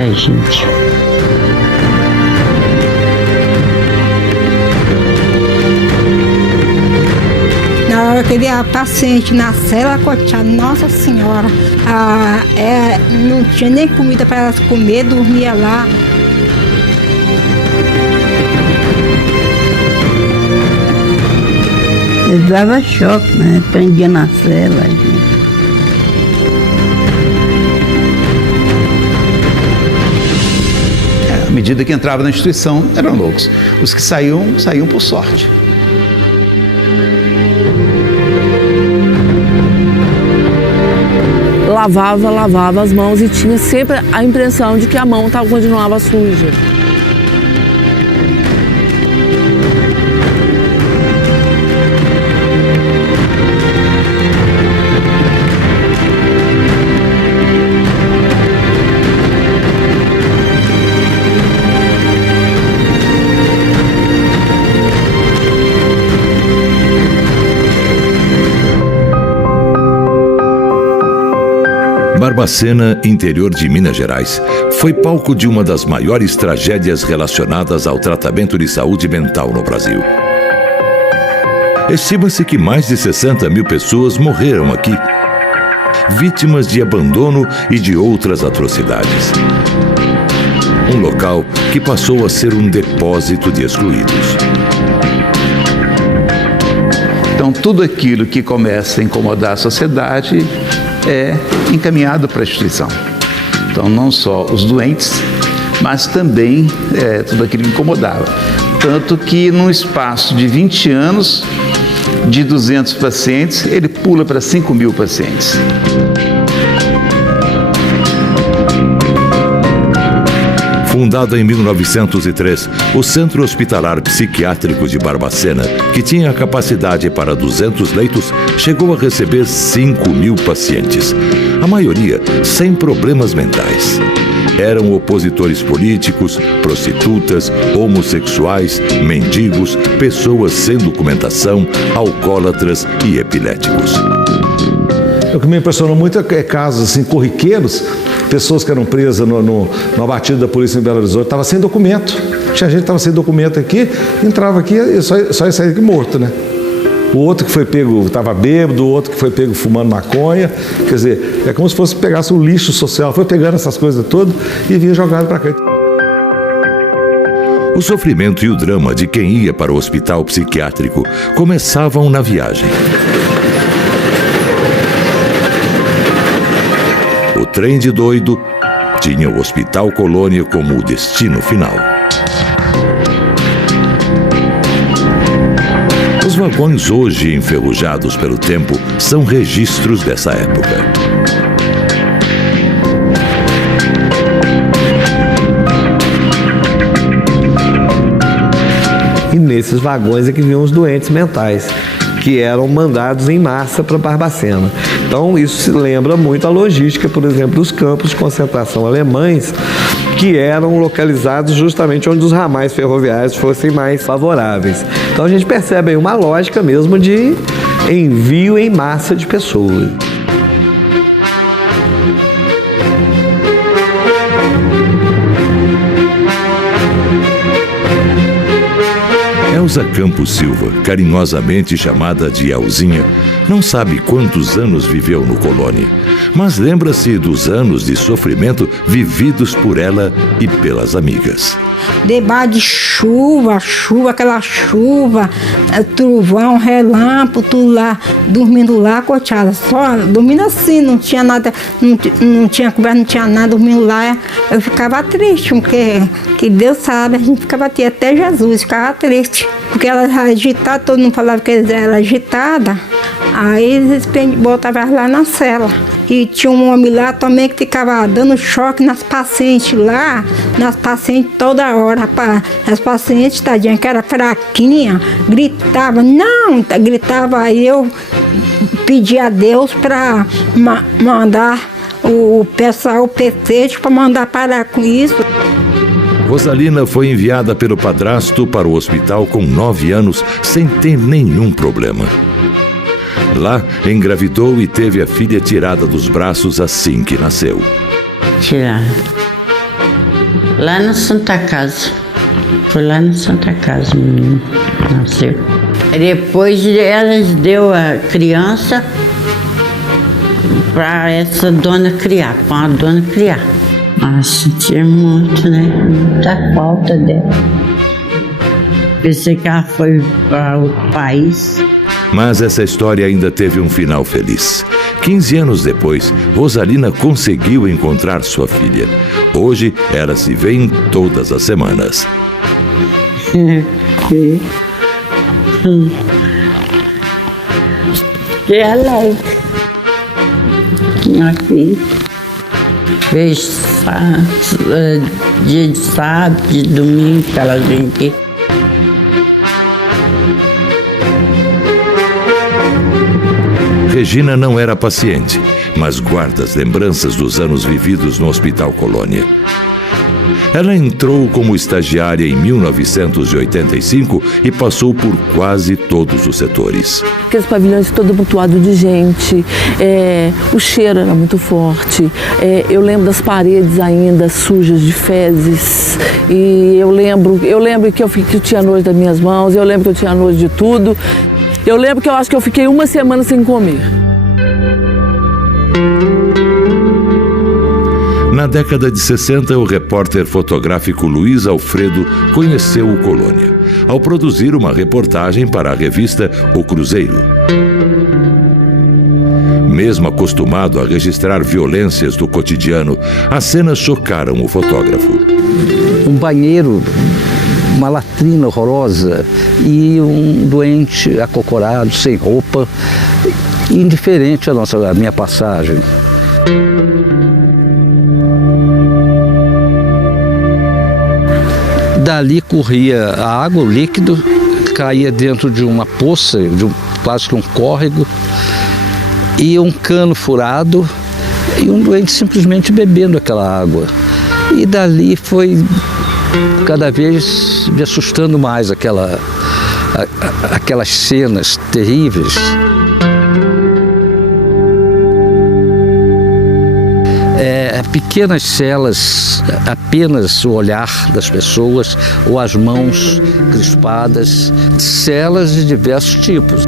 muita gente. Na hora que ele era paciente na cela, coitada, nossa senhora, não tinha nem comida para elas comer, dormia lá. Eles davam choque, né? Prendia na cela. Gente. À medida que entravam na instituição, eram loucos. Os que saíam por sorte. Lavava as mãos e tinha sempre a impressão de que a mão continuava suja. Barbacena, interior de Minas Gerais, foi palco de uma das maiores tragédias relacionadas ao tratamento de saúde mental no Brasil. Estima-se que mais de 60 mil pessoas morreram aqui, vítimas de abandono e de outras atrocidades. Um local que passou a ser um depósito de excluídos. Então, tudo aquilo que começa a incomodar a sociedade é encaminhado para a instituição. Então, não só os doentes, mas também tudo aquilo que incomodava. Tanto que, num espaço de 20 anos, de 200 pacientes, ele pula para 5 mil pacientes. Fundado em 1903, o Centro Hospitalar Psiquiátrico de Barbacena, que tinha capacidade para 200 leitos, chegou a receber 5 mil pacientes, a maioria sem problemas mentais. Eram opositores políticos, prostitutas, homossexuais, mendigos, pessoas sem documentação, alcoólatras e epiléticos. O que me impressionou muito é casos assim, corriqueiros, pessoas que eram presas numa batida da polícia em Belo Horizonte, estavam sem documento. Tinha gente que estava sem documento aqui, entrava aqui e só ia sair aqui morto, né? O outro que foi pego estava bêbado, o outro que foi pego fumando maconha. Quer dizer, é como se fosse pegasse um lixo social, foi pegando essas coisas todas e vinha jogado para cá. O sofrimento e o drama de quem ia para o hospital psiquiátrico começavam na viagem. O trem de doido tinha o Hospital Colônia como o destino final. Os vagões hoje enferrujados pelo tempo são registros dessa época. E nesses vagões é que vinham os doentes mentais, que eram mandados em massa para Barbacena. Então, isso se lembra muito a logística, por exemplo, dos campos de concentração alemães, que eram localizados justamente onde os ramais ferroviários fossem mais favoráveis. Então, a gente percebe aí uma lógica mesmo de envio em massa de pessoas. Elza Campos Silva, carinhosamente chamada de Elzinha, não sabe quantos anos viveu no Colônia, mas lembra-se dos anos de sofrimento vividos por ela e pelas amigas. Debaixo de chuva, aquela chuva, trovão, relâmpago, tudo lá, dormindo lá, coitada, só dormindo assim, não tinha nada, não tinha coberta, não tinha nada, dormindo lá. Eu ficava triste, porque que Deus sabe, a gente ficava triste, até Jesus ficava triste, porque ela era agitada, todo mundo falava que ela era agitada, aí eles botavam lá na cela. E tinha um homem lá também que ficava dando choque nas pacientes lá, nas pacientes toda hora. As pacientes, tadinha, que era fraquinha, gritava, não, gritava, aí eu pedi a Deus para mandar o pessoal, o PT, para mandar parar com isso. Rosalina foi enviada pelo padrasto para o hospital com 9 anos, sem ter nenhum problema. Lá, engravidou e teve a filha tirada dos braços assim que nasceu. Tirar. Lá na Santa Casa. Foi lá na Santa Casa, o menino nasceu. Depois elas deu a criança para essa dona criar, para uma dona criar. Mas sentia muito, né? Muita falta dela. Pensei que ela foi para o país. Mas essa história ainda teve um final feliz. 15 anos depois, Rosalina conseguiu encontrar sua filha. Hoje, elas se veem todas as semanas. Que alegre. Aqui. Vejo dia de sábado, de domingo, que elas vêm aqui. Regina não era paciente, mas guarda as lembranças dos anos vividos no Hospital Colônia. Ela entrou como estagiária em 1985 e passou por quase todos os setores. Aqueles pavilhões todo amontoado de gente, o cheiro era muito forte, eu lembro das paredes ainda sujas de fezes, e eu lembro que eu tinha nojo das minhas mãos, eu lembro que eu tinha nojo de tudo, eu lembro que eu acho que eu fiquei uma semana sem comer. Na década de 60, o repórter fotográfico Luiz Alfredo conheceu o Colônia, ao produzir uma reportagem para a revista O Cruzeiro. Mesmo acostumado a registrar violências do cotidiano, as cenas chocaram o fotógrafo. Um banheiro, uma latrina horrorosa e um doente acocorado, sem roupa, indiferente à minha passagem. Dali corria a água, o líquido, caía dentro de uma poça, quase que um córrego, e um cano furado e um doente simplesmente bebendo aquela água. E dali foi cada vez me assustando mais aquelas cenas terríveis. Pequenas celas, apenas o olhar das pessoas ou as mãos crispadas, celas de diversos tipos.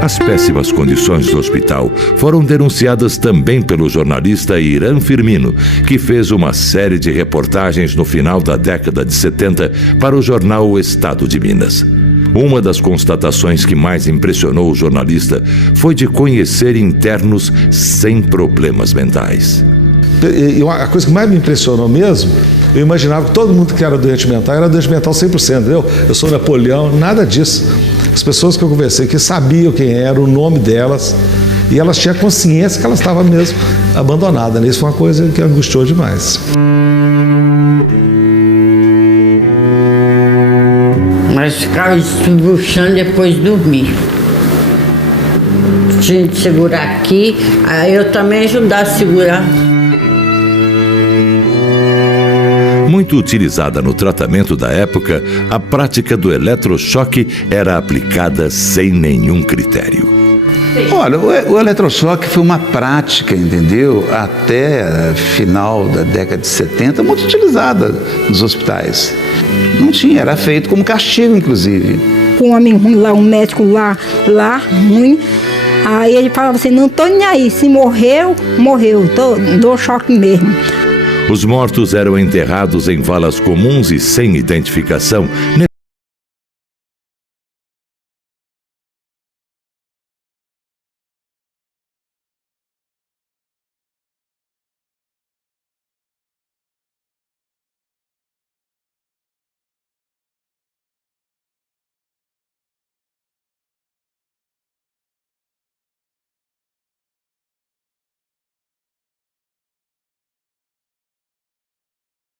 As péssimas condições do hospital foram denunciadas também pelo jornalista Irã Firmino, que fez uma série de reportagens no final da década de 70 para o jornal O Estado de Minas. Uma das constatações que mais impressionou o jornalista foi de conhecer internos sem problemas mentais. A coisa que mais me impressionou mesmo, eu imaginava que todo mundo que era doente mental 100%, entendeu? Eu sou Napoleão, nada disso. As pessoas que eu conversei que sabiam quem era, o nome delas, e elas tinham consciência que elas estavam mesmo abandonadas. Isso foi uma coisa que angustiou demais. Mas ficava estrubuchando depois de dormir. Tinha de segurar aqui, aí eu também ajudava a segurar. Muito utilizada no tratamento da época, a prática do eletrochoque era aplicada sem nenhum critério. Olha, o eletrochoque foi uma prática, entendeu? Até final da década de 70, muito utilizada nos hospitais. Não tinha, era feito como castigo, inclusive. Com um homem ruim lá, um médico lá ruim, aí ele falava assim, não tô nem aí, se morreu, dou choque mesmo. Os mortos eram enterrados em valas comuns e sem identificação.